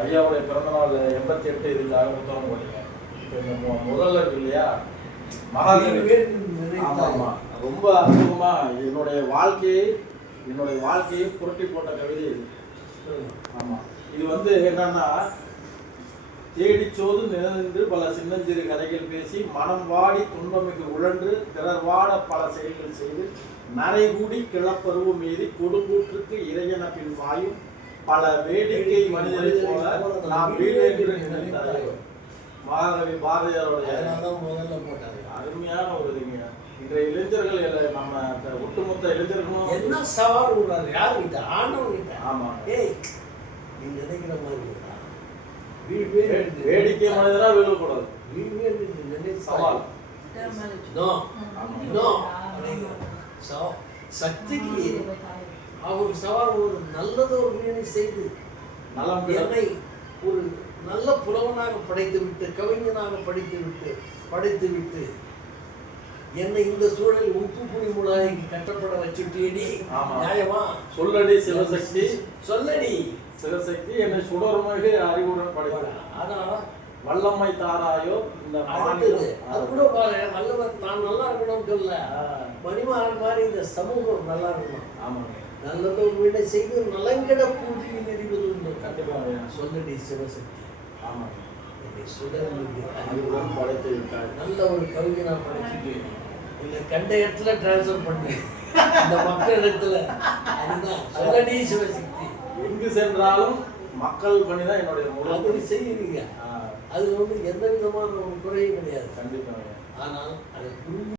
ஐயாவுடைய பிறந்தநாள் எண்பத்தி எட்டு இதுக்காக புத்தகம் போட்டீங்க இப்போ இந்த முதல்ல இருக்கு இல்லையா? மகாகவி. ஆமா ஆமா. ரொம்ப அற்புதமா என்னுடைய வாழ்க்கையை என்னுடைய வாழ்க்கையை புரட்டி போட்ட கவிதை இது. ஆமா. இது வந்து என்னன்னா தேடிச்சோது நினைந்து பல சின்னஞ்சிறு கதைகள் பேசி மனம் வாடி துன்பமிகு உழன்று பிறர் வாட பல செயல்கள் செய்து நரைகூடி கிளப்பருவம் மீறி கொடுங்கூற்றுக்கு இறையன பின் வாயும் பல வேடிக்கை மனிதரை போல நாம் வீடு என்று நினைத்தாயோ? மகாகவி பாரதியாருடைய அருமையான ஒரு இதுங்க இன்றைய இளைஞர்கள் எல்லாம் நம்ம ஒட்டுமொத்த இளைஞர்களும் என்ன சவால் விடுறாரு? யாரு கிட்ட? ஆண்டவன் கிட்ட? ஆமா. ஏய் நீ நினைக்கிற மாதிரி வேடிக்கை மனிதரா வீழக்கூடாது. சவால். சக்திக்கு அவர் சவால் ஒரு நல்லது ஒரு வீணை செய்து என்னை ஒரு நல்ல புலவனாக படைத்து விட்டு கவிஞனாக படித்து விட்டு படைத்து விட்டு என்னை இந்த சூழலில் உப்பு புளி முளாய்க்கு கட்டப்பட வச்சுட்டேடி. நியாயமா? சொல்லடி சிவசக்தி. சொல்லடி. சிவசக்தி என்னை சுடர்மிகு அறிவுடன் படைத்தார். ஆனா வல்லம்மை தாராயோ இந்த அது கூட பாரு வல்லவர் தான் நல்லா இருக்கணும்னு சொல்ல மணிமாறன் மாதிரி இந்த சமூகம் நல்லா இருக்கணும். ஆமாங்க. நல்லதோ வீணை செய்து நலங்கிட பூஜையை நெறிவது உண்டு. கண்டிப்பாங்க சொல்லடி சிவசக்தி. ஆமாங்க என்னை அறிவுடன் படைத்து நல்ல ஒரு கவிஞனா படிச்சுட்டு இல்ல கண்ட இடத்துல டிரான்ஸ்ஃபர் பண்ணு. இந்த மக்கள் இடத்துல. அதுதான். சொல்லடி சிவசக்தி. எங்கு சென்றாலும் மக்கள் பணி தான் என்னுடைய அப்படி செய்யுறீங்க. அது வந்து எந்த விதமான ஒரு குறையும் கிடையாது. கண்டிப்பாங்க ஆனால் அதை